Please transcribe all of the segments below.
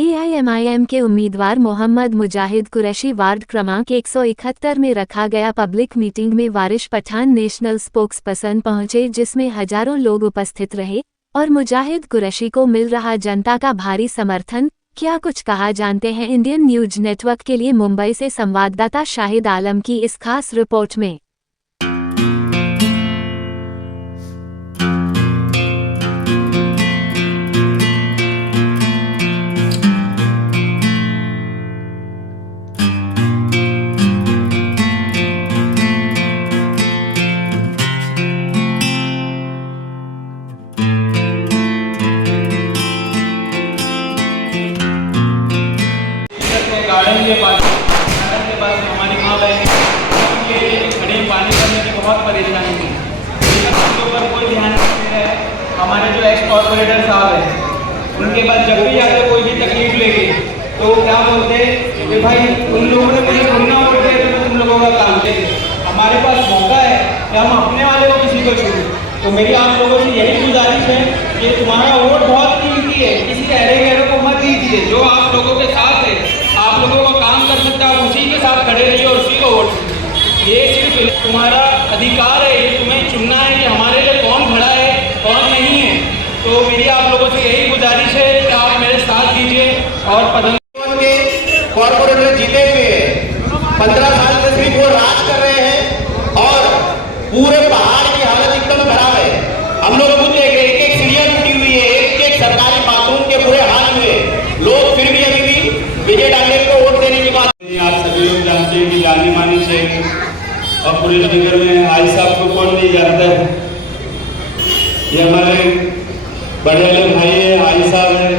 AIMIM के उम्मीदवार मोहम्मद मुजाहिद Qureshi ward क्रमांक 171 में रखा गया पब्लिक मीटिंग में वारिश पठान नेशनल स्पोक्सपर्सन पहुंचे, जिसमें हजारों लोग उपस्थित रहे और मुजाहिद कुरैशी को मिल रहा जनता का भारी समर्थन। क्या कुछ कहा, जानते हैं इंडियन न्यूज नेटवर्क के लिए मुंबई से संवाददाता शाहिद आलम की इस खास रिपोर्ट में। गार्डन के पास हमारी माँ बहन के खड़े पानी भरने की बहुत परेशानी थी, लेकिन उसके ऊपर कोई ध्यान नहीं दे रहा है। हमारे जो एक्स कॉर्पोरेटर साहब हैं, उनके पास जब भी जाते कोई भी तकलीफ लेके तो क्या बोलते कि भाई उन लोगों ने मुझे ढूंढना पड़ता है, तो तुम लोगों का काम है। हमारे पास मौका है कि हम अपने वाले को किसी को छूटें। तो मेरी आप लोगों से यही गुजारिश है कि तुम्हारा वोट बहुत कीमती है, किसी अरे गहरे को मत दीजिए। जो आप लोगों के साथ है, आप लोगों का काम कर सकता है, उसी के साथ खड़े रहिए और उसी को वोट दीजिए। ये सिर्फ तुम्हारा अधिकार है, ये तुम्हें चुनना है कि हमारे लिए कौन खड़ा है कौन नहीं है। तो मेरी आप लोगों से यही गुजारिश है कि आप मेरे साथ दीजिए। और पदम के कॉर्पोरेटर जीते हुए 15 साल से सिर्फ वो राज कर रहे हैं और पूरे पहाड़ की हालत एकदम खराब है। हम लोग खुद देख रहे हैं, एक सीढ़ियां टूटी हुई है, एक सरकारी बाथरूम के बुरे हाल हुए। लोग फिर भी अभी भी विजय डांगे को वोट देने की बात। आप सभी लोग जानते हैं कि जानी मानी से और पूरे नगर में आई साहब को कौन नहीं जानता है। ये हमारे बड़े वाले भाई है, आई साहब है।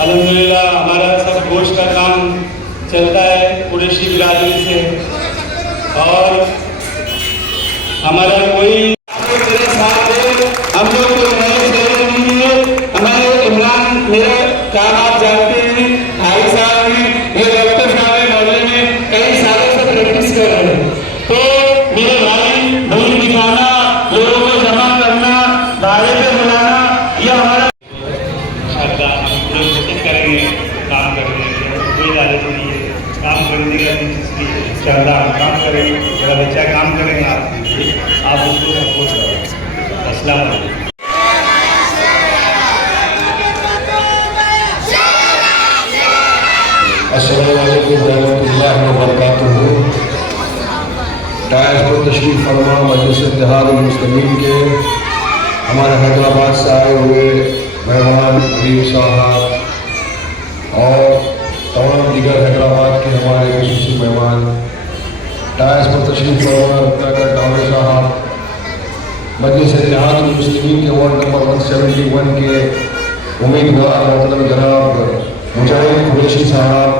अल्हम्दुलिल्लाह हमारा सब गोश्त का काम चलता है कुरैशी बिरादरी से। और हमारा कोई हम लोग तो नहीं है। हमारे इमरान मेरा काम आप जानते हैं, आई साहब हैं, ये डॉक्टर साहब है, मोहल्ले में कई सालों से प्रैक्टिस कर रहे हैं। तो मेरे भाई भूल दिखाना, लोगों को जमा करना, दायरे पे बुलाना, यह हमारा हम पूरे कोशिश करेंगे काम करने की। कोई लालच नहीं है, काम करने का इसके अंदर हम काम करेंगे। मेरा बच्चा काम करेंगे, आप उसको सपोर्ट करें। अस्सलाम वालेकुम। अस्सलामुअलैकुम रहमतुल्लाहि व बरकातुहू। डायस पर तशरीफ फरमा मजलिस इत्तेहादुल मुस्लिमीन के हमारे हैदराबाद से आए हुए मेहमान हबीब साहब और तमाम दीगर हैदराबाद के हमारे खुसूसी मेहमान, डायस पर तशरीफ फरमा रत्नाकर डावरे साहब, मजलिस इत्तेहादुल मुस्लिमीन के वार्ड नंबर 171 के उम्मीदवार मतलब जनाब मुजाहिद कुरैशी साहब,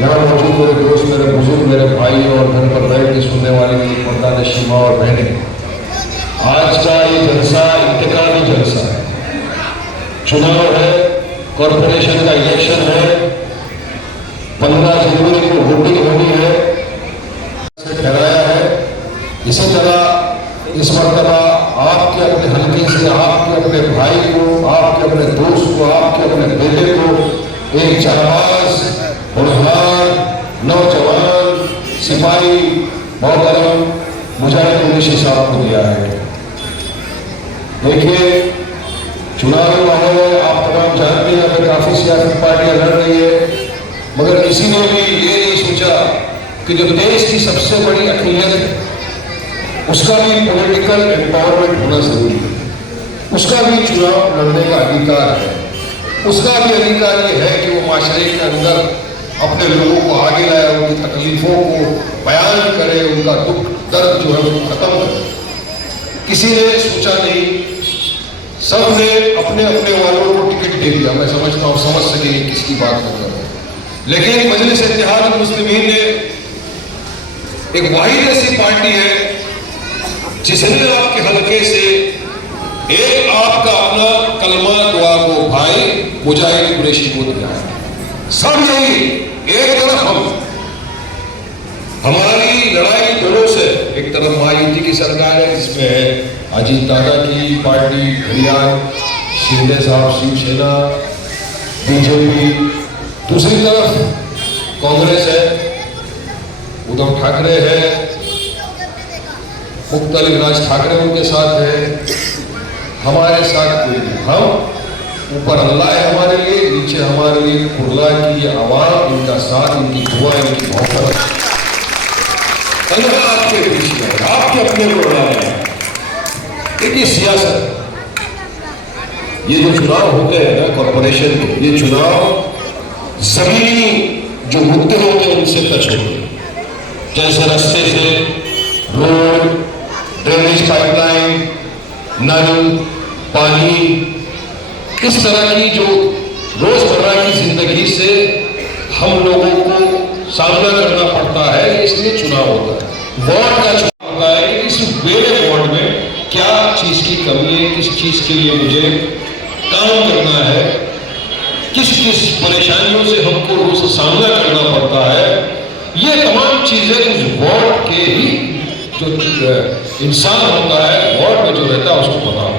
यहाँ मौजूद मेरे दोस्त, मेरे बुजुर्ग, मेरे भाई और घर पर बैठ के सुनने वाले मेरी मर्दान शीमा और बहनें, आज का ये जलसा इंतकामी जलसा है। चुनाव है, कॉरपोरेशन का इलेक्शन है, 15 जनवरी को वोटिंग होनी है, ठहराया है। इसी तरह इस मरतबा आपके अपने हल्के से, आपके अपने भाई को, आपके अपने दोस्त को, आपके अपने बेटे को एक जाबाज होनहार नौजवान सिपाही मोहतरम मुजाहिद कुरैशी साहब को दिया है। देखिए, चुनावी माहौल है, आप तमाम जानते हैं, हमें काफ़ी सियासी पार्टियां लड़ रही है, मगर किसी ने भी ये नहीं सोचा कि जो देश की सबसे बड़ी अक़लियत है उसका भी पॉलिटिकल एम्पावरमेंट होना जरूरी है, उसका भी चुनाव लड़ने का अधिकार है, उसका भी अधिकार ये है कि वो माशरे के अंदर अपने लोगों को आगे लाए, उनकी तकलीफों को बयान करे, उनका दुख दर्द जो है वो खत्म करे। किसी ने सोचा नहीं, सब ने अपने अपने वालों को टिकट दे दिया। मैं समझता हूँ समझ सके किसकी बात कर रहा है। लेकिन मजलिस इत्तेहादुल मुस्लिमीन ने एक वाहिद ऐसी पार्टी है जिसने आपके हल्के से एक आपका अपना कलमा दुआ को भाई मुजाहिद कुरैशी को दिया है। सब यही एक तरफ हमारी लड़ाई दोनों से, एक तरफ मायावती की सरकार है जिसमें है अजीत दादा की पार्टी, हरियाणा शिंदे साहब शिवसेना, बीजेपी, दूसरी तरफ कांग्रेस है, उद्धव ठाकरे है, मुख्तालिफ राज ठाकरे उनके साथ है, हमारे साथ कोई नहीं। हम ऊपर अल्लाह है हमारे लिए, नीचे हमारे लिए कुर्ला की आवाम, इनका साथ, इनकी दुआ, इनकी मोहब्बत अल्लाह आपके बीच में, आपके अपने को बनाए। देखिए सियासत, ये जो चुनाव होते हैं ना कॉर्पोरेशन के, ये चुनाव जमीनी जो मुद्दे होते हैं उनसे टच होते हैं, जैसे रास्ते से रोड, ड्रेनेज पाइपलाइन, नल, पानी, इस तरह की जो रोजमर्रा की जिंदगी से हम लोगों को सामना करना पड़ता है, इसलिए चुनाव होता है। वार्ड का चुनाव होता है कि इस मेरे वार्ड में क्या चीज की कमी है, किस चीज के लिए मुझे काम करना है, किस किस परेशानियों से हमको रोज सामना करना पड़ता है। ये तमाम चीजें उस वार्ड के ही जो इंसान होता है, वार्ड में जो रहता है उसको पता हो।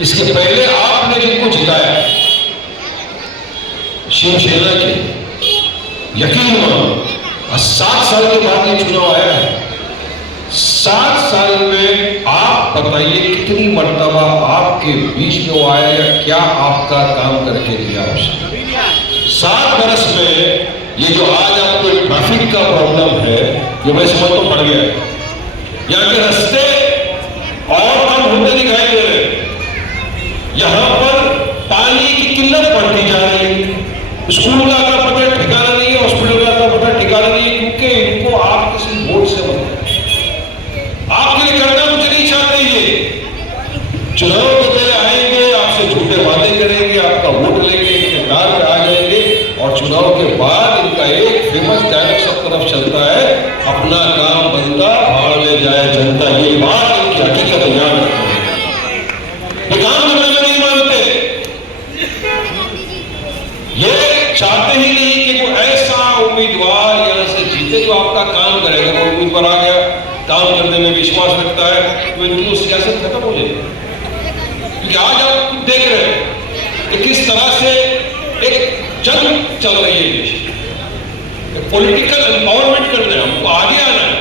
इसके पहले आपने जिनको जिताया शिवसेना के, यकीन मानो 7 साल के बाद ये चुनाव आया है। 7 साल में आप बताइए कितनी मर्तबा आपके बीच में वो आया या क्या आपका काम करके दिया उसने। 7 बरस में ये जो आज आपको ट्रैफिक का प्रॉब्लम है, जो मैं समझ तो पड़ गया, यहाँ के रास्ते और कम होते दिखाई दे रहे, यहाँ पर पानी की किल्लत बढ़ती जा रही है, स्कूल का पता ठिकाना नहीं है, हॉस्पिटल का पता ठिकाना नहीं है, क्योंकि इनको आप किसी वोट से मतलब आपके लिए करना कुछ नहीं चाहते। ये चुनाव के पहले आएंगे, आपसे झूठे वादे करेंगे, आपका वोट लेंगे, इख्तियार में आ जाएंगे, और चुनाव के बाद इनका एक फेमस डायलॉग सब तरफ चलता है, अपना काम बनता भाड़ में जाए जनता। ये बात इनकी हकीकत ध्यान रखते हैं, ये काम करने में नहीं मानते, ये चाहते ही नहीं कि कोई ऐसा उम्मीदवार यहां से जीते जो आपका काम करेगा। वो उम्मीदवार आ गया, काम करने में विश्वास रखता है, तो इनकी सियासत खत्म हो जाएगी। क्योंकि आज आप देख रहे हैं कि किस तरह से एक जंग चल रही है देश, पॉलिटिकल एम्पावरमेंट करना है, हमको आगे आना है।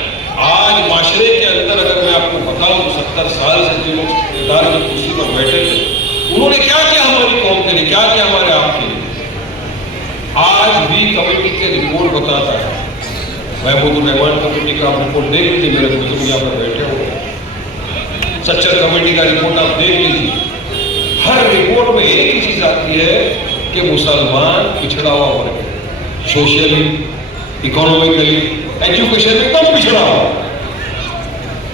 आज माशरे के अंदर अगर मैं आपको बताऊं तो 70 साल से जो लोग इक़्तिदार की कुर्सी पर बैठे थे, उन्होंने क्या किया हमारी कौम के लिए, क्या किया हमारे आप के लिए। आज भी कमेटी के रिपोर्ट बताता है, महबूबुर रहमान कमेटी का आप रिपोर्ट देख लीजिए, मेरे बुजुर्ग यहाँ पर बैठे हुए, सच्चर कमेटी का रिपोर्ट आप देख लीजिए। हर रिपोर्ट में एक ही चीज आती है कि मुसलमान पिछड़ा हुआ वर्ग है, सोशली, इकोनॉमिकली, एजुकेशन में कम पिछड़ा हुआ,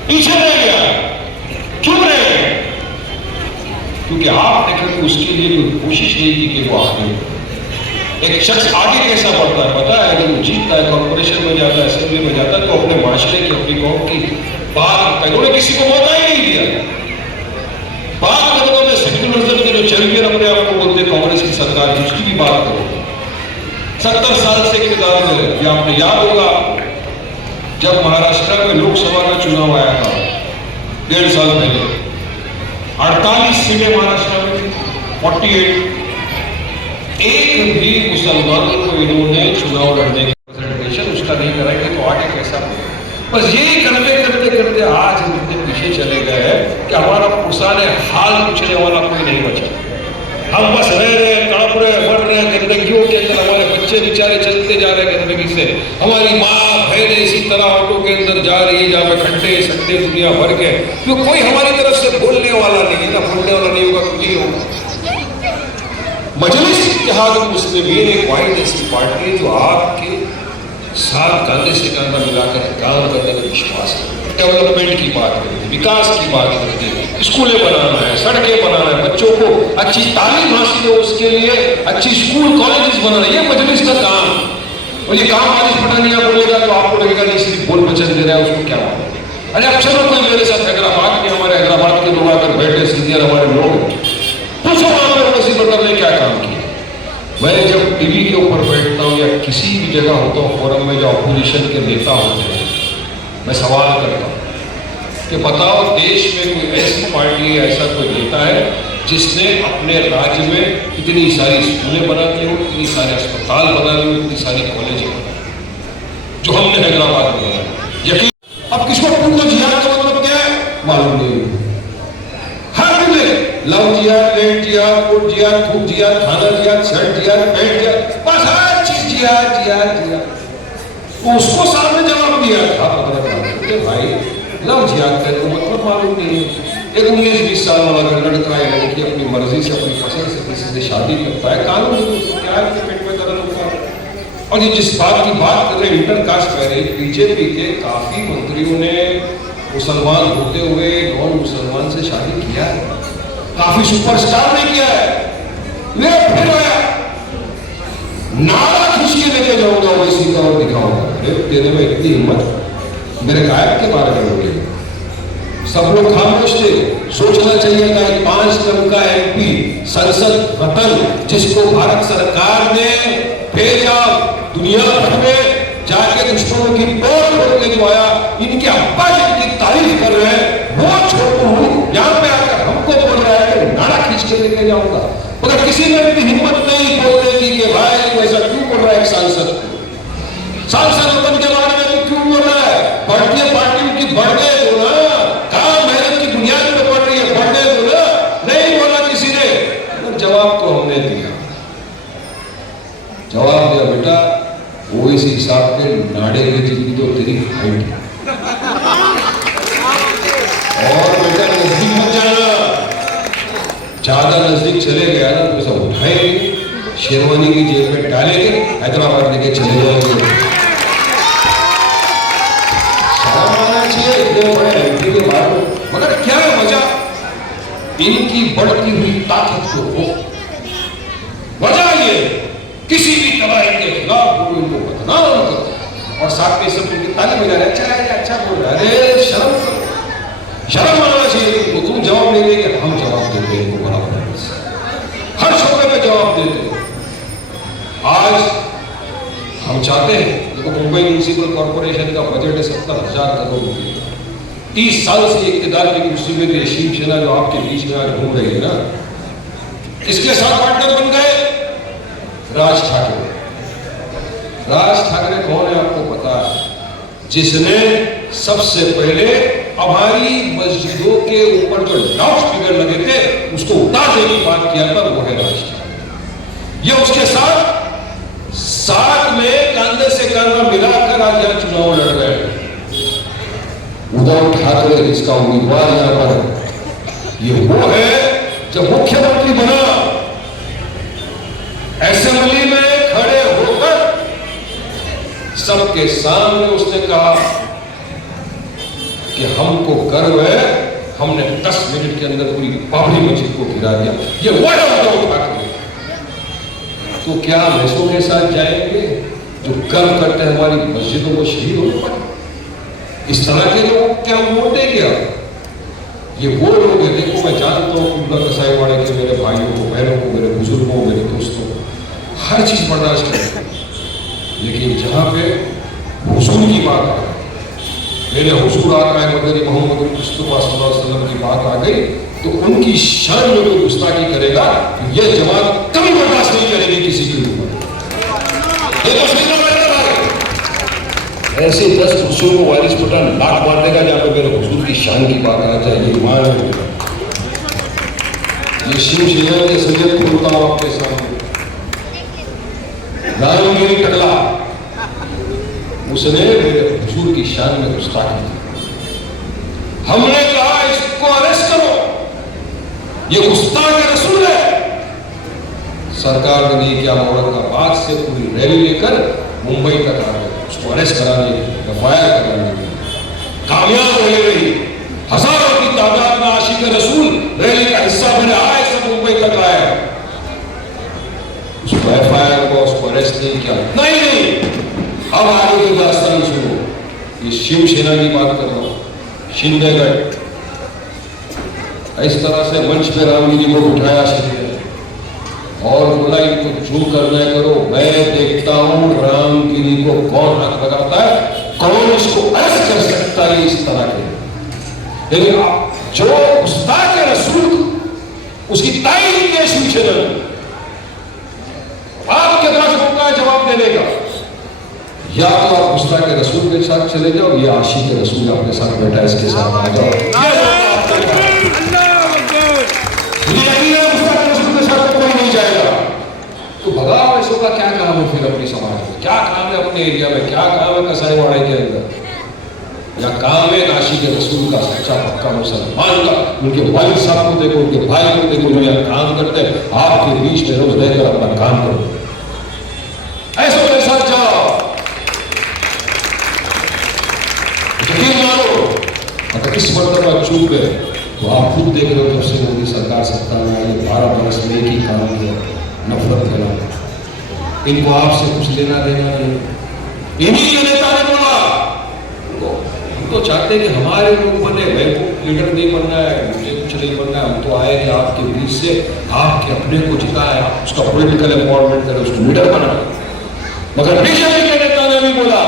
पीछे रह गया। क्यों रह गया? क्योंकि आपने कभी उसके लिए कोई कोशिश नहीं की कि वो आगे। एक शख्स आगे कैसा बढ़ता है पता है? अगर वो जीतता है, कॉर्पोरेशन में जाता है, असेंबली में जाता है, तो अपने माशरे की, अपनी कौम की बात करता है। उन्होंने किसी को मौका ही नहीं दिया। बात करो तो मैं सेक्युलरिज्म के जो चैंपियन अपने आप को बोलते कांग्रेस की सरकार की, उसकी भी बात करो। 70 साल से इक़्तिदार में रहे। आपने याद होगा जब महाराष्ट्र में लोकसभा का चुनाव आया था 1.5 साल पहले, 48 सीटें महाराष्ट्र में, 48, एक भी मुसलमानों को इन्होंने चुनाव लड़ने की प्रेजेंटेशन उसका नहीं कराएंगे तो आगे कैसा हो। बस यही करते करते करते आज हम इतने पीछे चले गए हैं कि हमारा पुराने हाल पूछने वाला कोई नहीं बचा। हम बस रह रहे हैं, तड़प रहे हैं, मर रहे हैं गंदगियों के अंदर, हमारे बच्चे बेचारे चलते जा रहे हैं गंदगी से, हमारी माँ बहनें इसी तरह ऑटो के अंदर जा रही है जहाँ पे खड्डे सट्टे दुनिया भर के, तो कोई हमारी तरफ से बोलने वाला नहीं है ना, बोलने वाला नहीं होगा तो ये होगा। मजलिस इत्तेहाद मुस्लिमीन एक वाहिद ऐसी पार्टी है जो आपके साथ कंधे से कंधा मिलाकर काम करने में विश्वास करती है, डेवलपमेंट की बात करती है, विकास की बात करती है, स्कूलें बनाना है, सड़कें बनाना है, बच्चों को अच्छी तालीम हासिल हो उसके लिए अच्छी स्कूल कॉलेजेस बनाना, ये मजलिस का काम। और ये काम बारिश पठानिया बोलेगा तो आपको लगेगा नहीं सिर्फ बोल वचन दे रहा है, उसको क्या मालूम। अरे अब चलो कोई मेरे साथ हैदराबाद में, हमारे हैदराबाद के लोग आकर बैठे, सीनियर हमारे लोग, पूछो वहां पर वसीम बदर ने क्या काम किया। मैं जब टीवी के ऊपर बैठता हूँ या किसी भी जगह होता हूँ फोरम में, जो अपोजिशन के नेता होते हैं, मैं सवाल करता हूँ कि बताओ देश में कोई ऐसी पार्टी है, ऐसा कोई नेता है जिसने अपने राज्य में इतनी सारी स्कूलें बना दी हो, इतनी सारे अस्पताल बना दी हो, इतनी सारी कॉलेजें बना दी, जो हमने हैदराबाद में बनाई। यकीन अब किसको पूछो जिहाद का मतलब क्या है मालूम नहीं। हर जगह लव जिहाद, लेट जिहाद, फुट जिहाद, थूक जिहाद, खाना जिहाद, शर्ट जिहाद, पैंट जिहाद, बस हर चीज जिहाद जिहाद जिहाद। तो उसको सामने जवाब दिया था भाई लव जिहाद का तो मतलब मालूम नहीं है। एक 19-20 साल वाला लड़का है लड़की अपनी मर्जी से अपनी पसंद से किसी से शादी करता है, कानून तो क्या है पेट में दर्द होता है। और ये जिस बात की बात कर रहे हैं इंटरकास्ट मैरिज, बीजेपी के काफी मंत्रियों ने मुसलमान होते हुए नॉन मुसलमान से शादी किया है, काफी सुपरस्टार ने किया है। मैं फिर आया नारा खींच के लेके जाऊंगा ओवैसी का और दिखाऊंगा तेरे में इतनी हिम्मत, मेरे गायक के बारे में बोले। सब लोग खामोश थे, सोचना चाहिए था 5 टर्म का एमपी संसद रत्न जिसको भारत सरकार ने भेजा दुनिया भर में जाके दुश्मनों की तोड़ फोड़ के जो आया, इनके अब्बा जिनकी तारीफ कर रहे हैं वो छोटू यहाँ पे आकर हमको बोल रहा है कि नारा खींच के लेके जाऊंगा। मगर किसी ने इतनी हिम्मत नहीं बोलने की कि भाई वैसा क्यों बोल रहा है। एक सांसद रत्न के बारे में तो क्यों बोल रहा है, भारतीय पार्टी उनकी बढ़ गए तो ना, काम मेहनत की बुनियाद पे बढ़ रही है, बढ़ने दो ना। नहीं बोला किसी ने, जवाब तो हमने दिया। जवाब दिया बेटा वो इस हिसाब के नाड़े की जिंदगी तो तेरी हाइट है और बेटा नजदीक मत जाना, ज्यादा नजदीक चले गया ना तो सब उठाएंगे, शेरवानी की जेब में डालेंगे, हैदराबाद लेके चले जाएंगे। मगर क्या वजह इनकी बढ़ती हुई ताकत को हो, वजह ये किसी भी तरह के खिलाफ वो इनको बदनाम करो और साथ में सब इनकी ताली बजा रहे, अच्छा है अच्छा बोल रहा है। अरे शर्म आना चाहिए। तुम जवाब नहीं देंगे हम जवाब देते हैं इनको बराबर, हर शोबे में जवाब देते हैं। आज हम चाहते हैं, देखो मुंबई म्यूनिसिपल कॉर्पोरेशन का बजट है 70,000 करोड़ रुपए। 30 साल से इक्तदार की कुर्सी में थी शिवसेना जो आपके बीच में आज घूम रही है ना, किसके साथ पार्टनर बन गए? राज ठाकरे। राज ठाकरे कौन है आपको पता है? जिसने सबसे पहले हमारी मस्जिदों के ऊपर जो लाउड स्पीकर लगे थे उसको उतार देने की बात किया था, वो है राज ठाकरे। ये उसके साथ में कंधे से कंधा मिलाकर आज यहां चुनाव लड़ गए। उद्धव ठाकरे जिसका उम्मीदवार यहां पर ये वो है जब मुख्यमंत्री बना, असेंबली में खड़े होकर सबके सामने उसने कहा कि हमको गर्व है, हमने 10 मिनट के अंदर पूरी बाबरी मस्जिद को गिरा दिया। ये वो है उद्धव ठाकरे। तो क्या हम ऐसों के साथ जाएंगे जो गर्व करते हैं हमारी मस्जिदों को शहीद होने पर? इस तरह के लोग क्या वोट देंगे? ये वो लोग हैं, देखो मैं जानता हूँ कुंडा कसाईवाड़े के मेरे भाइयों को, बहनों को, मेरे बुजुर्गों, मेरे दोस्तों, हर चीज बर्दाश्त करते हैं, लेकिन जहां पे हुजूर की बात आ गई, मेरे हुजूर आका मदनी मोहम्मद मुस्तफा सल्लल्लाहु अलैहि वसल्लम की बात आ गई तो उनकी शान में कोई गुस्ताखी करेगा तो ये जमात कभी बर्दाश्त नहीं करेगी किसी के ऊपर। ऐसे 10 कुर्सियों को वारिस पठान लाख मार देगा जहां पे मेरे हुजूर की शान की बात आ जाए। ये मान ये शिवसेना के सैयद को बोलता हूं आपके सामने, रामगिरी टकला, उसने मेरे हुजूर की शान में गुस्ताखी की। हमने कहा इसको अरेस्ट करो, ये गुस्ताख रसूल है। सरकार ने नहीं किया, औरंगाबाद से पूरी रैली लेकर मुंबई तक आ गए, उसको अरेस्ट कराने एफआईआर कराने कामयाब हो रही। हजारों की तादाद में आशिक रसूल रैली का हिस्सा बने आए, सब मुंबई तक आए, उसको एफआईआर को उसको अरेस्ट नहीं किया। नहीं, अब आगे की दास्तान सुनो। ये शिवसेना की बात कर रहा हूं, शिंदेगढ़ इस तरह से मंच पे रामगिरी को उठाया और बोला इनको जो करना है करो, मैं देखता हूं रामगिरी को कौन हाथ लगाता है, कौन इसको अरेस्ट कर सकता है इस तरह के। लेकिन जो गुस्ताख रसूल उसकी देश पीछे न आपके पास मौका है जवाब देने का। या तो आप गुस्ताख के रसूल के साथ चले जाओ या आशिक के रसूल आपके साथ बैठा है इसके साथ आ जाओ। गुस्ताख के रसूल के साथ कोई नहीं जाएगा। तो भगाओ ऐसों का क्या काम है फिर अपनी समाज में, क्या काम है अपने एरिया में, क्या काम है कसाईवाड़े के अंदर, या काम है आशिक के रसूल का सच्चा पक्का मुसलमान का। उनके वालिद साहब को देखो, उनके भाई को देखो जो यहाँ काम करते हैं, आपके बीच में रोज रहकर अपना काम करो, ऐसों के साथ जाओ। यकीन मानो अगर इस मर्तबा चूक गए तो आप खुद देख रहे हो, जब से मोदी सरकार सत्ता में आई 12 बरस में एक ही काम किया, नफरत फैलाना। इनको आपसे कुछ लेना देना नहीं। इन्हीं के नेता ने बोला हम तो चाहते हैं कि हमारे लोग बने, मैं को लीडर नहीं बनना है, मुझे कुछ नहीं बनना है, हम तो आए कि आपके बीच से आपके अपने को जिताए, उसका पॉलिटिकल एम्पावरमेंट करे, उसको लीडर बना। मगर बीजेपी के नेता ने भी बोला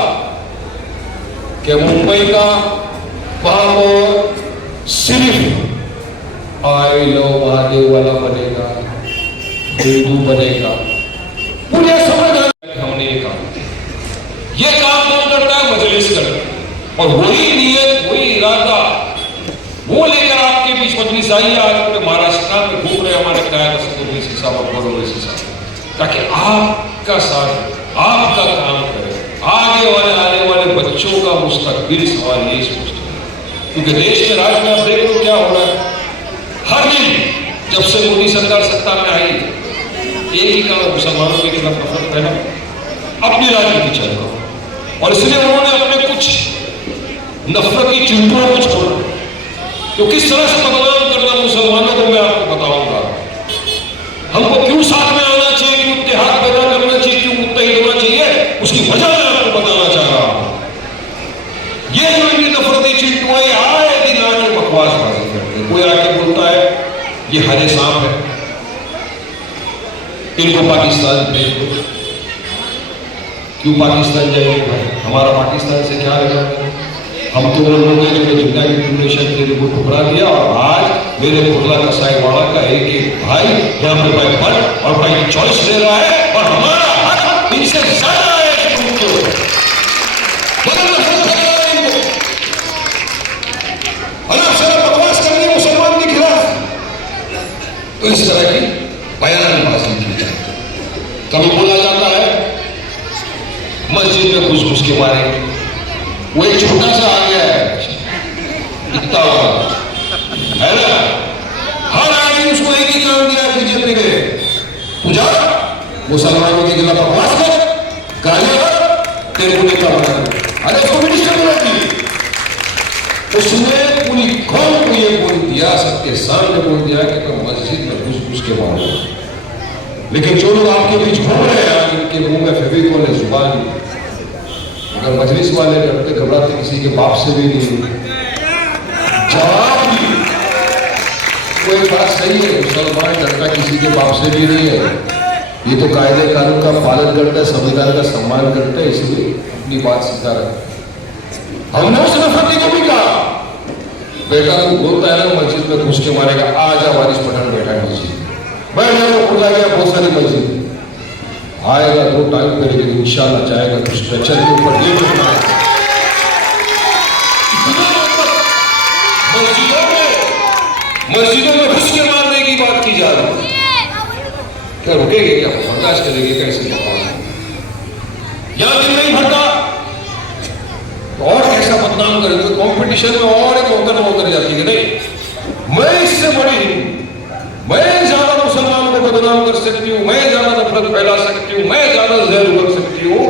कि मुंबई का महापौर सिर्फ आई लो महादेव वाला बनेगा, हिंदू बनेगा। मुझे समझ आ गया हमने ये काम कौन करता है, मजलिस करता है। और वही नियत, वही इरादा वो लेकर आपके बीच मजलिस आई है। आज पूरे महाराष्ट्र में घूम रहे हमारे कायद साहब और गौरव साहब, ताकि आपका साथ, आपका काम करे, आगे वाले आने वाले बच्चों का मुस्तकबिल सवाल यही सोचते हैं। क्योंकि देश में राज में आप देख लो क्या हो रहा है। हर दिन जब से मोदी सरकार सत्ता में आई, एक ही काम मुसलमानों के खिलाफ नफरत फैला, अपनी राजनीति चल रहा। और इसलिए उन्होंने अपने कुछ नफरती चिंटुओं को छोड़ा। तो किस तरह से बदनाम करना मुसलमानों को मैं आपको बताऊंगा। हमको क्यों साथ में आना चाहिए, क्यों इत्तेहाद पैदा करना चाहिए, क्यों मुत्तहिद होना चाहिए, उसकी वजह मैं आपको बताना चाह रहा हूं। ये जो इनकी नफरती चिंटुए आए दिन आके बकवासबाजी करते हैं। कोई आके बोलता है ये हरे सांप है, इनको पाकिस्तान भेज दो। क्यों पाकिस्तान जाएंगे भाई, हमारा पाकिस्तान से क्या लगा। हम तो वो लोग हैं जो दुनिया की ड्यूरेशन के लिए ठुकरा दिया। और आज मेरे खुला कसाईवाड़ा का एक एक भाई यहाँ पे भाई फट और भाई चॉइस ले रहा है, और हमारा हक इनसे ज्यादा है। बकवास करनी मुसलमान के खिलाफ, तो इस तरह की बयानबाजी की जाती है। कभी बोला जाता है मस्जिद में घुस घुस के मारेंगे, वो एक छोटा सा आ गया है इतना है ना। हर आदमी उसको एक ही काम दिया बीजेपी ने, पूजा मुसलमानों के खिलाफ बकवास कर, गालियां कर, तेरे को नेता बना। अरे उसको मिनिस्टर बना दी। उसने पूरी कौम को ये बोल दिया, सबके सामने बोल दिया कि तुम मस्जिद में घुस घुस के मारो। लेकिन जो लोग आपके बीच घूम रहे हैं, इनके मुंह में फेविकोल है, जुबान, अगर मजलिस वाले डरते घबराते किसी के बाप से भी नहीं जवाब भी। कोई बात सही है, मुसलमान डरता किसी के बाप से भी नहीं है। ये तो कायदे कानून का पालन करता है, संविधान का सम्मान करता है, इसलिए अपनी बात सीधा रखता। हमने उस नफरती को भी कहा बेटा तू बोलता है ना मस्जिद में घुस के मारेगा, आजा वारिस पठान बैठा है मस्जिद में, बैठ जाओ, खुला गया बहुत सारी मस्जिद आएगा, 2 टाइम करेगा, इंशाल्लाह चाहेगा तो स्ट्रेचर के ऊपर ले जाएगा। मस्जिदों में घुस के मारने की बात की जा रही है, क्या रुकेंगे, क्या बर्दाश्त करेंगे, कैसे यहां दिल नहीं भरता तो और कैसा बदनाम करेंगे। कंपटीशन में और एक होकर जाती है। नहीं, मैं इससे बड़ी हूं, मैं ज्यादा मुसलमानों को बदनाम कर सकती हूँ, मैं ज्यादा नफरत फैला सकती हूँ, मैं ज्यादा जहर उगल सकती हूँ।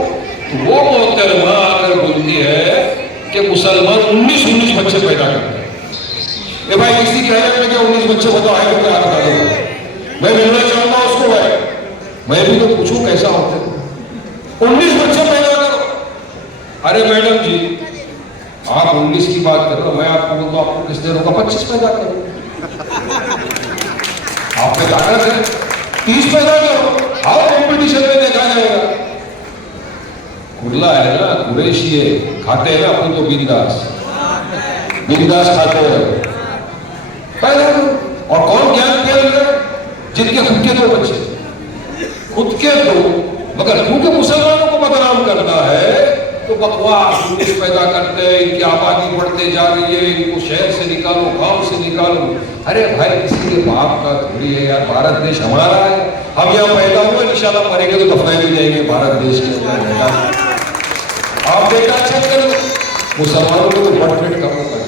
तो वो मोहतरमा आकर बोलती है कि मुसलमान 19 बच्चे पैदा करते हैं। ए भाई किसी के घर में क्या 19 बच्चे बताओ है तो क्या बता दो, मैं मिलना चाहूंगा उसको भाई, मैं भी तो पूछूं कैसा होता है 19 बच्चे पैदा करो। अरे मैडम जी आप 19 की बात करो, मैं आपको बोलता हूं आपको किस देर होगा 25 पैदा करो, आप में ताकत है 30 पैदा करो, आओ कंपटीशन में देखा जाएगा। खुला है ना, कुरैशी है, खाते हैं ना अपन तो बिंदास खाते हैं, पैदा करो। और कौन ज्ञान दिया, जिनके खुद के 2 बच्चे, खुद के 2, मगर क्योंकि मुसलमानों को बदनाम करना है तो बकवास पैदा करते हैं, इनकी आबादी बढ़ते जा रही है, इनको शहर से निकालो, गांव से निकालो। अरे भाई किसी के बाप का थोड़ी है यार, भारत देश हमारा है, हम यहाँ पैदा हुए, इंशाल्लाह मरेंगे तो दफनाए भी जाएंगे भारत देश के अंदर। आप बेटा चेक करो, मुसलमानों को तो बटपेट का होता है,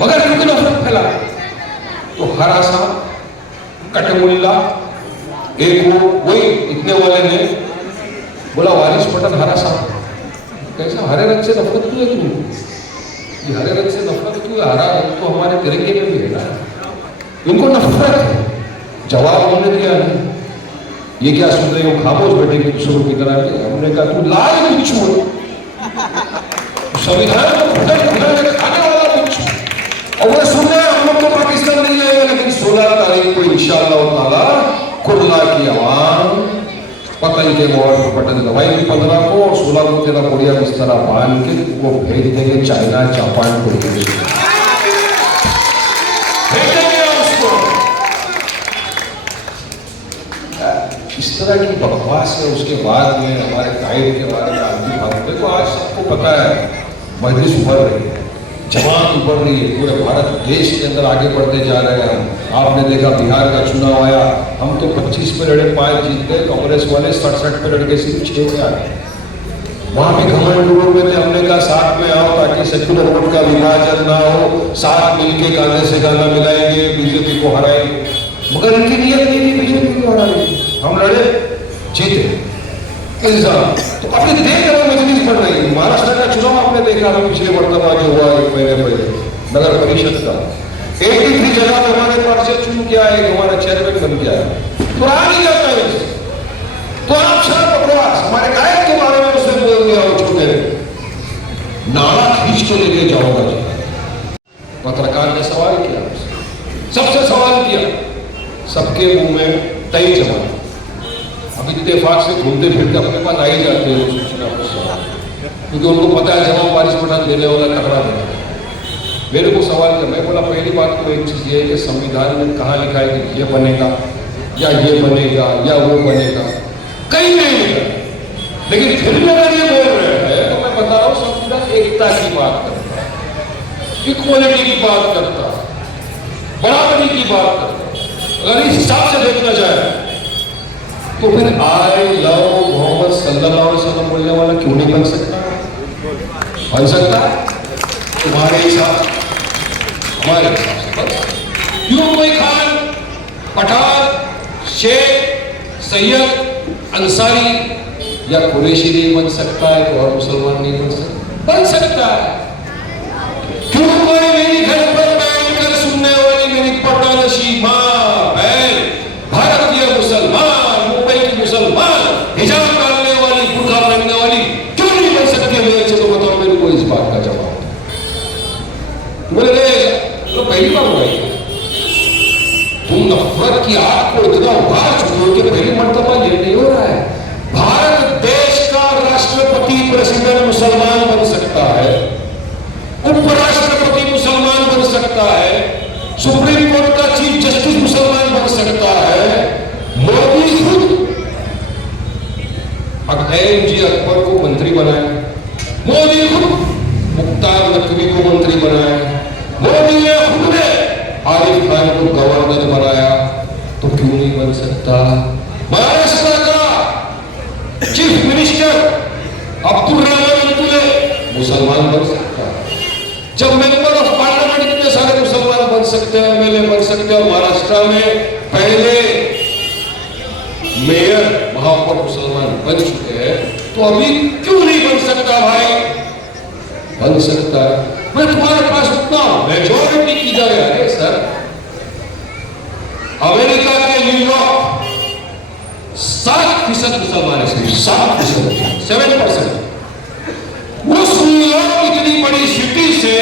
मगर क्योंकि नफरत फैला तो हर आसान कटमुल्ला एक वही इतने वाले ने बोला वारिस पठान हरा साहब कैसा हरे रंग से नफरत क्यों है तुम? ये हरे रंग से नफरत क्यों है? हरा रंग तो हमारे तिरंगे में भी है ना। उनको नफरत है, जवाब हमने दिया नहीं। ये क्या सुन रहे हो, खामोश बैठे दूसरों की तरह के? हमने कहा तू लाल बिच्छू, संविधान को खाने वाला बिच्छू। और वो सुन रहे हम लोग तो पाकिस्तान नहीं जाएगा, लेकिन 16 तारीख को इंशाअल्लाह ताला कुर्ला की आवाम पतंग के मोड़ पर बटन दबाएगी 15 को, और 16 को तेरा बढ़िया बिस्तरा बांध के वो भेज देंगे चाइना, जापान को भेज देंगे उसको। इस तरह की बकवास है। उसके बाद में हमारे कायद के बारे में आदमी बात देखो, आज सबको पता है मजलिस उभर रही है, जमात उभर रही है, पूरे भारत देश के अंदर आगे बढ़ते जा रहे हैं हम। आपने देखा बिहार का चुनाव आया, हम तो 25 पे लड़े 5 जीत गए, कांग्रेस वाले 67 पे लड़ के सिर्फ 6 पे आ गए। वहां भी घमंड में थे, हमने कहा साथ में आओ ताकि सेक्युलर वोट का विभाजन ना हो, साथ मिलके कांधे से कांधा मिलाएंगे, बीजेपी को हराएंगे। मगर इनकी नियत नहीं थी बीजेपी को हराने की। हम लड़े, जीते इल्जाम। तो अभी देख रहे हो मजलिस बढ़ रही है। महाराष्ट्र का चुनाव आपने देखा था पिछले मरतबा जो हुआ 1 महीने पहले नगर परिषद का, 83 जगह पे हमारे पार्षद चुन के आए, हमारा चेयरमैन बन गया। पुरानी जाता है तो आप सब बकवास हमारे गायक के बारे में उसने बोल दिया, वो छोटे नाला खींच के लेके जाऊंगा जी। पत्रकार ने सवाल किया, सबसे सवाल किया, सबके मुंह में तय जमा। अब इत्तेफाक से घूमते फिरते अपने पास आ ही जाते हैं सूचना को, क्योंकि उनको पता है जवाब वारिस पठान देने वाला टकरा देगा। मेरे को सवाल किया, मैं बोला पहली बात तो एक चीज ये है कि संविधान में कहाँ लिखा है कि ये बनेगा या ये बनेगा या वो बनेगा, कहीं नहीं लिखा। लेकिन फिर भी अगर ये बोल रहे हैं तो मैं बता रहा हूँ संविधान एकता की बात करता है, इक्वालिटी की बात करता है, बराबरी की बात करता है। अगर इस हिसाब से देखना जाए तो फिर आई लव मोहम्मद सल्लल्लाहु अलैहि वसल्लम बोलने वाला क्यों नहीं बन सकता? बन सकता तुम्हारे हिसाब, हमारे हिसाब से बन। क्यों कोई खान, पठान, शेख, सैयद, अंसारी या कुरैशी नहीं बन सकता है तो और मुसलमान नहीं बन सकता? बन सकता है। क्यों कोई मेरी घर पर बैठकर सुनने वाली मेरी पटानशी मां बहन, भारतीय मुसलमान, मुंबई की मुसलमान, हिजाब डालने वाली, बुर्का पहनने वाली क्यों नहीं बन सकती? मेरे से तो बताओ मेरे को इस बात का जवाब। बोले तो पहली बार हुआ तुम नफरत की आग को इतना उभार चुके हो कि पहली मर्तबा ये नहीं हो रहा है। भारत देश का राष्ट्रपति प्रेसिडेंट मुसलमान बन सकता है, उपराष्ट्रपति मुसलमान बन सकता है, सुप्रीम कोर्ट का चीफ जस्टिस मुसलमान बन सकता है। मोदी खुद एएमजे अकबर को मंत्री बनाए, मोदी खुद मुख्तार नकवी को मंत्री बनाए, मोदी ने खुद ने आरिफ खान को गवर्नर बनाया, तो क्यों नहीं बन सकता? महाराष्ट्र का चीफ मिनिस्टर अब्दुल रहमान अब्दुल्ले मुसलमान बन सकता है। जब मेंबर ऑफ पार्लियामेंट इतने सारे मुसलमान बन सकते हैं, एमएलए बन सकते हैं, महाराष्ट्र में पहले मेयर महापौर मुसलमान बन चुके हैं, तो अभी क्यों नहीं बन सकता भाई? बन सकता है। मैं तुम्हारे पास उतना मेजॉरिटी की जा रहा है सर। अमेरिका के न्यूयॉर्क 7% मुसलमान है, सिर्फ 7%, 7%। उस न्यूयॉर्क इतनी बड़ी सिटी से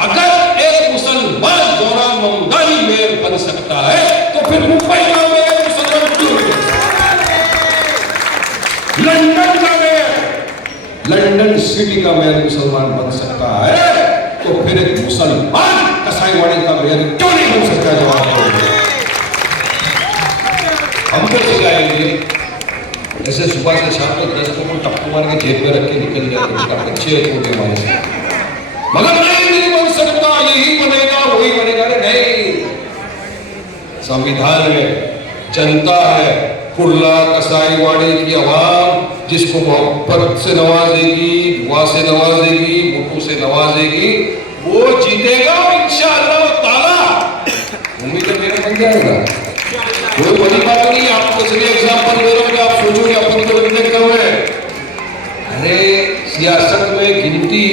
अगर एक मुसलमान जोरान ममदानी मेयर बन सकता है, तो फिर मुंबई का मेयर मुसलमान क्यों नहीं? लंदन का मेयर, लंदन सिटी का मेयर मुसलमान बन सकता है, तो फिर एक मुसलमान कसाईवाड़ी का मेयर क्यों नहीं बन सकता? जवाब हमको सिखाएंगे। ऐसे सुबह से शाम तक 10 को टप्पू मार के जेब में रख के निकल जाते हैं, बच्चे होते हमारे से, मगर नहीं बन सकता, यही बनेगा वही बनेगा। नहीं, संविधान में जनता है, कुर्ला कसाईवाड़े की आवाम जिसको मोहब्बत से नवाजेगी, दुआ से नवाजेगी, मुट्ठू से नवाजेगी, वो जीतेगा इंशाअल्लाह ताला। उम्मीद है मेरा बन जाएगा। कोई बड़ी बात नहीं, आपको इसलिए एग्जाम्पल दे रहा हूँ कि आप सोचोगे अपन तो इतने कम है। अरे सियासत में गिनती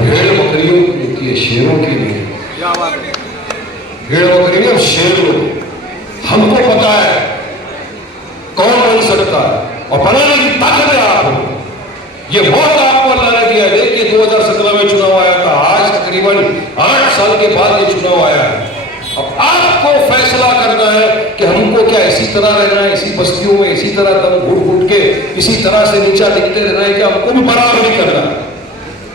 भेड़ बकरियों की होती है, शेरों की नहीं। भेड़ बकरी में शेर लोग, हमको पता है कौन बन सकता है और बनाने की ताकत है आपको। ये वोट आपको अल्लाह ने दिया है। देखिए 2017 में चुनाव आया था, आज तकरीबन 8 साल के बाद ये चुनाव आया है। अब आपको फैसला करना है कि हमको क्या इसी तरह रहना है, इसी बस्तियों में इसी तरह दम घुट घुट के इसी तरह से नीचा दिखते रहना है, कि हमको भी बराबरी करना है।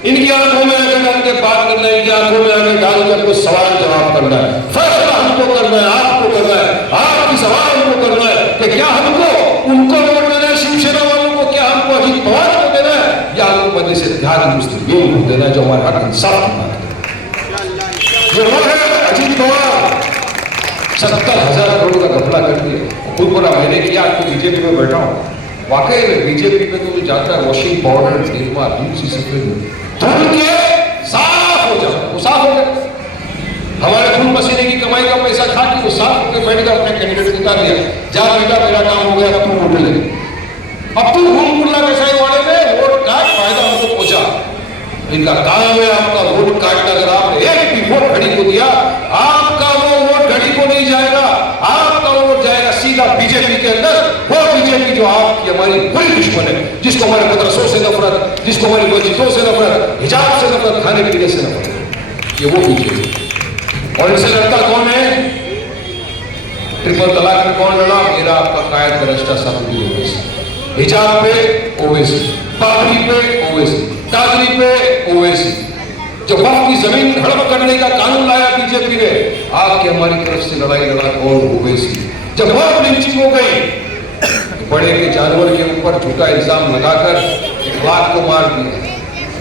इनकी आंखों में आगे डाल के बात करना है, इनकी आंखों में आगे डाल के कोई सवाल जवाब करना है। फैसला हमको करना है, आपको करना है, आपकी सवाल हमको करना है कि क्या हमको उनको वोट देना है, शिवसेना वालों को, क्या हमको अजीत पवार को देना है, या हमको मध्य से ध्यान मुस्लिम को देना है जो हमारे हक इंसाफ की बात है। जो वो है अजीत पवार, 70,000 करोड़ का घपला कर दिया, खुद बोला मैंने किया, आपको बीजेपी में बैठा हूँ। वाकई में बीजेपी में तो जाता है वॉशिंग पाउडर देखवा दूध सी सफेद धुल के साफ हो जाता, वो साफ हो गया। हमारे खून पसीने की कमाई का पैसा खा के वो साफ होकर बैठ गया, अपने कैंडिडेट निकाल दिया, जा बेटा मेरा काम हो गया, तू वोट ले। अब तू घूम कुर्ला कसाईवाड़े में वोट काट, फायदा हमको पहुंचा। इनका काम है आपका वोट काटना। अगर आपने एक भी वोट घड़ी को दिया, आपका वो वोट घड़ी को नहीं जाएगा, आपका वोट जाएगा सीधा बीजेपी के अंदर। वो बीजेपी जो आपकी हमारी बड़ी दुश्मन है, जिसको हमारे मदरसों से नफरत, जिसको हमारी मस्जिदों से नफरत, हिजाब से नफरत, खाने पीने से नफरत, ये वो बीजेपी। और इनसे लड़ता कौन है? ट्रिपल तलाक में कौन लड़ा? मेरा आपका कायद गरस्ता साहब ओवैसी। हिजाब पे ओवैसी, पागड़ी पे ओवैसी, कादरी पे ओवैसी। जब वक्त की जमीन हड़प करने का कानून लाया बीजेपी ने, आपके हमारी तरफ से लड़ाई लड़ा कौन? ओवैसी। जब वक्त लिंचिंग हो गई, बड़े के जानवर के ऊपर झूठा इल्जाम लगाकर इखलाक को मार दिया,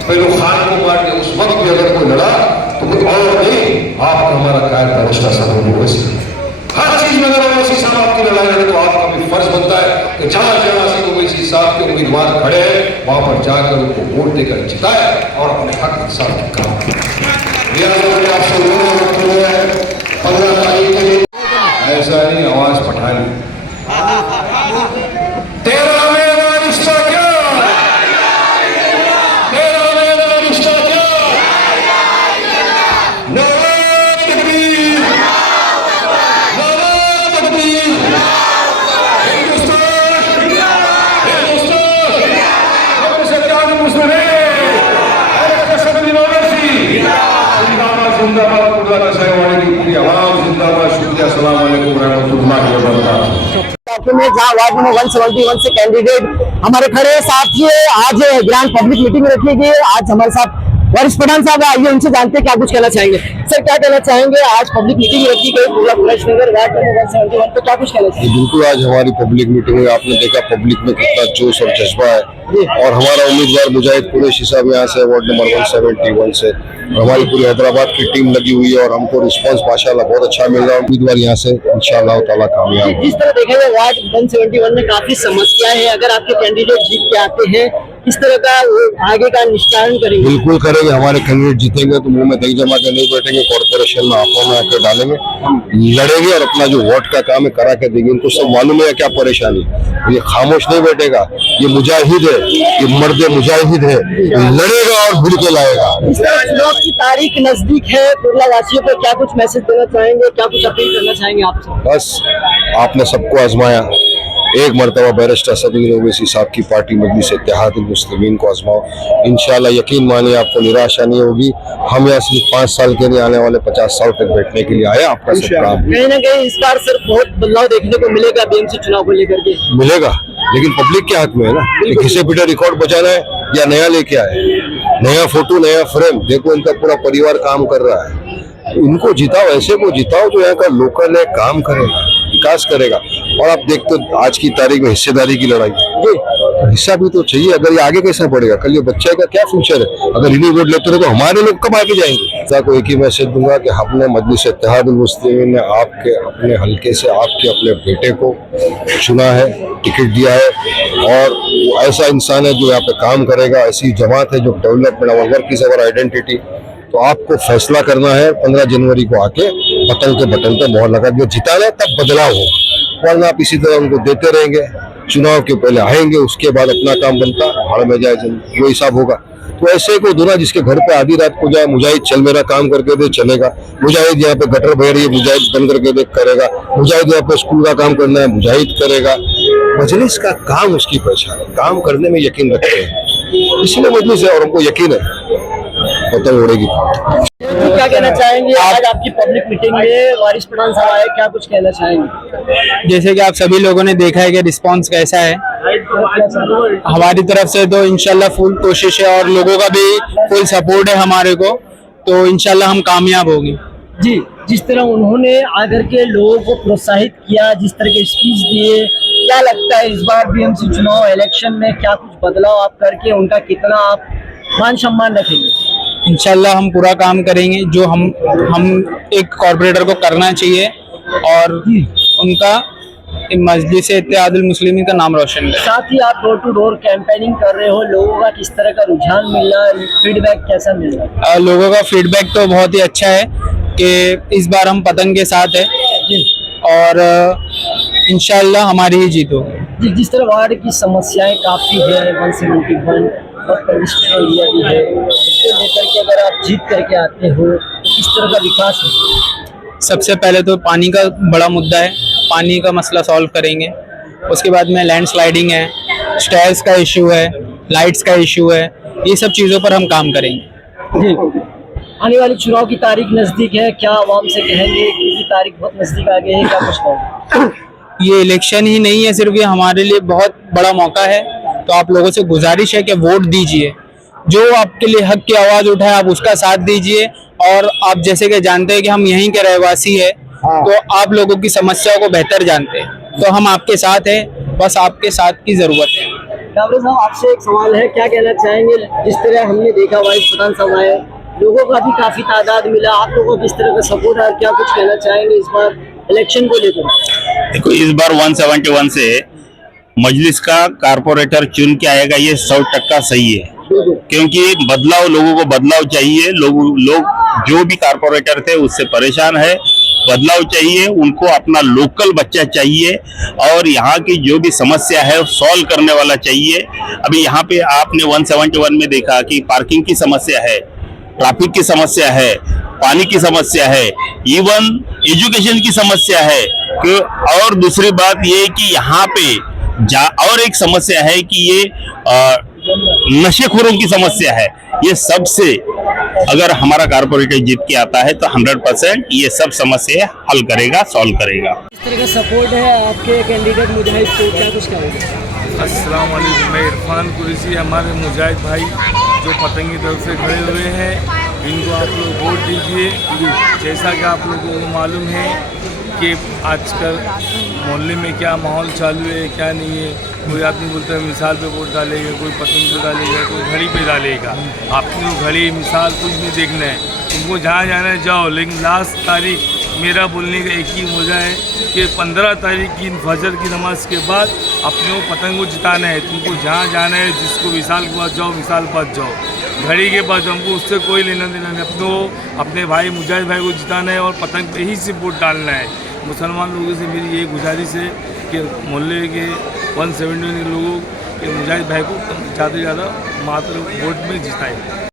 पहले खान को मार दिया। उस वक्त भी अगर कोई लड़ा तो कोई और नहीं, आपका हमारा कायद गरस्ता साहब ओवैसी। हर चीज में अगर ओवैसी साहब आपकी लड़ाई लड़े तो आपका भी फर्ज बनता है कि जहां जहां से ओवैसी साहब के उम्मीदवार खड़े हैं वहां पर जाकर उनको वोट देकर जिताए और अपने हक इंसाफ की काम आपसे 15 तारीख के लिए ऐसा नहीं आवाज पठानी। तेरा मेरा रिश्ता क्या, तेरा मेरा रिश्ता क्या, वार्ड नंबर 171 से कैंडिडेट हमारे खड़े हैं। साथ ही आज ग्रैंड पब्लिक मीटिंग रखी गई है। आज हमारे साथ वरिष्ठ पठान साहब आइए, उनसे जानते हैं क्या कुछ कहना चाहेंगे। सर क्या कहना चाहेंगे, आज पब्लिक मीटिंग रखी गई पूरा नगर वार्ड नंबर 171 पे, क्या कुछ कहना चाहेंगे? बिल्कुल, आज हमारी पब्लिक मीटिंग में आपने देखा पब्लिक में कितना जोश और जज्बा है। और हमारा उम्मीदवार मुजाहिद कुरैशी साहब यहाँ से वार्ड नंबर 171 से, हमारी पूरी हैदराबाद की टीम लगी हुई है और हमको रिस्पांस माशाल्लाह बहुत अच्छा मिल रहा है। उम्मीदवार यहाँ से इंशाअल्लाह ताला कामयाब। जिस तरह देखा जाए वार्ड 171 में काफी समस्याएं हैं, अगर आपके कैंडिडेट जीत के आते हैं किस तरह का आगे का निष्पादन करेंगे? बिल्कुल करेंगे। हमारे कैंडिडेट जीतेंगे तो मुंह में दही जमा के नहीं बैठेंगे, कॉर्पोरेशन में आंखों में आकर डालेंगे, लड़ेंगे और अपना जो वोट का काम है करा के देंगे। इनको सब मालूम है क्या परेशानी, ये खामोश नहीं बैठेगा, ये मुजाहिद है, ये मर्द मुजाहिद है, लड़ेगा और भिड़ के लाएगा। इस तरह चुनाव की तारीख नजदीक है, कुर्ला वासियों को क्या कुछ मैसेज देना चाहेंगे, क्या कुछ अपील करना चाहेंगे आपसे? बस आपने सबको आजमाया, एक मरतबा बैरिस्टर सदीर ओवैसी साहब की पार्टी मजलिस इत्तेहादुल मुस्लिमीन को आजमाओ। इंशाल्लाह यकीन मानिए आपको निराशा नहीं होगी। हम यहाँ सिर्फ 5 साल के लिए आने वाले 50 साल तक बैठने के लिए आए। आपका सब काम कहीं ना कहीं इस बार सर बहुत बदलाव देखने को मिलेगा बीएमसी चुनाव को लेकर के। मिलेगा, लेकिन पब्लिक के हाथ में है ना, घिसे पिटे रिकॉर्ड बचाना है या नया लेके आए, नया फोटो नया फ्रेम। देखो इनका पूरा परिवार काम कर रहा है, इनको जिताओ, ऐसे को जिताओ जो यहाँ का लोकल है, काम करेगा। विकास करेगा। और आप देखते हो आज की तारीख में हिस्सेदारी की लड़ाई, तो हिस्सा भी तो चाहिए। अगर ये आगे कैसे बढ़ेगा, कल ये बच्चे का क्या फ्यूचर है? अगर इन्हीं वोट लेते रहे तो हमारे लोग कब आगे जाएंगे? को एक ही मैसेज दूंगा कि हमने मजलिस इत्तेहादुल मुस्लिमीन ने आपके अपने हल्के से आपके अपने बेटे को चुना है, टिकट दिया है, और वो ऐसा इंसान है जो यहाँ पे काम करेगा, ऐसी जमात है जो डेवलपमेंट और वर्क इज अवर आइडेंटिटी। तो आपको फैसला करना है 15 जनवरी को आके पतंग के बटन पे मोहर लगा के जिताना, तब बदलाव होगा। वरना आप इसी तरह उनको देते रहेंगे, चुनाव के पहले आएंगे, उसके बाद अपना काम बनता भाड़ में जाए, वो हिसाब होगा। तो ऐसे को दूना जिसके घर पे आधी रात को जाए, मुजाहिद चल मेरा काम करके दे, चलेगा। मुजाहिद यहाँ पे गटर बह रही है, मुजाहिद बंद करके दे, करेगा। मुजाहिद यहाँ पे स्कूल का काम करना है, मुजाहिद करेगा। मजलिस का काम उसकी पहचान है, काम करने में यकीन रखते हैं, इसलिए मजलिस है और हमको यकीन है पतंग उड़ेगी। क्या कहना चाहेंगे आज आपकी पब्लिक मीटिंग में वारिस पठान साहब आए, क्या कुछ कहना चाहेंगे? जैसे कि आप सभी लोगों ने देखा है कि रिस्पांस कैसा है हमारी तरफ से, तो इंशाल्लाह फुल कोशिश है और लोगों का भी फुल सपोर्ट है हमारे को, तो इंशाल्लाह हम कामयाब होंगे। जी, जिस तरह उन्होंने आकर के लोगों को प्रोत्साहित किया, जिस तरह के स्पीच दिए, क्या लगता है इस बार बीएमसी चुनाव इलेक्शन में क्या कुछ बदलाव आप करके उनका कितना आप मान सम्मान रखेंगे? इंशाल्लाह हम पूरा काम करेंगे जो हम एक कॉर्पोरेटर को करना चाहिए और उनका मजलिस इत्तेहादुल मुस्लिमीन का नाम रोशन करें। साथ ही आप डोर टू डोर कैंपेनिंग कर रहे हो, लोगों का किस तरह का रुझान मिल रहा है, फीडबैक कैसा मिल रहा है? लोगों का फीडबैक तो बहुत ही अच्छा है कि इस बार हम पतंग के साथ है और इंशाल्लाह हमारी ही जीत होगी। जिस तरह वार्ड की समस्याएं काफी है, 171 और पेडिस्ट्रियल एरिया भी है, इसको लेकर के अगर आप जीत करके आते हो तो किस तरह का विकास है? सबसे पहले तो पानी का बड़ा मुद्दा है, पानी का मसला सॉल्व करेंगे। उसके बाद में लैंडस्लाइडिंग है, स्टेयर्स का इशू है, लाइट्स का इशू है, ये सब चीज़ों पर हम काम करेंगे। जी, आने वाली चुनाव की तारीख नजदीक है, क्या आवाम से कहेंगे कि तारीख बहुत नजदीक आ गई है, क्या कुछ कहोगे? ये इलेक्शन ही नहीं है सिर्फ, ये हमारे लिए बहुत बड़ा मौका है, तो आप लोगों से गुजारिश है कि वोट दीजिए, जो आपके लिए हक की आवाज़ उठाए आप उसका साथ दीजिए। और आप जैसे कि जानते हैं कि हम यहीं के रहवासी है, तो आप लोगों की समस्याओं को बेहतर जानते हैं, तो हम आपके साथ हैं, बस आपके साथ की ज़रूरत है। काबरे साहब, आपसे एक सवाल है, क्या कहना चाहेंगे? जिस तरह हमने देखा वारिस पठान साहब आए, लोगों का भी काफी तादाद मिला, आप लोगों को किस तरह का सपोर्ट है, क्या कुछ कहना चाहेंगे इस बार इलेक्शन को लेकर? देखो, इस बार 171 से मजलिस का कारपोरेटर चुन के आएगा, ये 100% सही है, क्योंकि बदलाव, लोगों को बदलाव चाहिए। लोग जो भी कारपोरेटर थे उससे परेशान है, बदलाव चाहिए उनको, अपना लोकल बच्चा चाहिए और यहाँ की जो भी समस्या है सॉल्व करने वाला चाहिए। अभी यहाँ पे आपने 171 में देखा कि पार्किंग की समस्या है, ट्रैफिक की समस्या है, पानी की समस्या है, इवन एजुकेशन की समस्या है कि, और दूसरी बात ये कि यहाँ पे और एक समस्या है कि ये नशेखोरों की समस्या है। ये सबसे अगर हमारा कारपोरेटर जीत के आता है तो 100% ये सब समस्या हल करेगा, सॉल्व करेगा। किस तरह का सपोर्ट है आपके कैंडिडेट मुजाहिद को, क्या कुछ कहोगे? अस्सलाम वालेकुम, मैं इरफान कुरैशी, हमारे मुजाहिद भाई जो पतंग की तरफ से खड़े हुए हैं, इनको आप लोग वोट दीजिए। जैसा कि आप लोगों को मालूम है कि आजकल मोहल्ले में क्या माहौल चालू है, क्या नहीं है। कोई आदमी बोलता है मिसाल पे वोट डालेगा, कोई पतंग पे डालेगा, कोई घड़ी पे डालेगा। आपको घड़ी मिसाल कुछ नहीं देखना है, तुमको जहाँ जाना है जाओ, लेकिन लास्ट तारीख मेरा बोलने का एक ही वजह है कि 15 तारीख की फजर की नमाज के बाद अपने को पतंग को जिताना है। तुमको जहाँ जाना है, जिसको विशाल के पास जाओ, विशाल के पास जाओ, घड़ी के पास हमको उससे कोई लेना देना नहीं। अपने भाई मुजाहिद भाई को जिताना है और पतंग पे ही से वोट डालना है। मुसलमान लोगों से मेरी ये गुजारिश है कि मोहल्ले के 170 लोगों के मुजाहिद भाई को ज़्यादा से ज़्यादा मात्र वोट में जिताएं।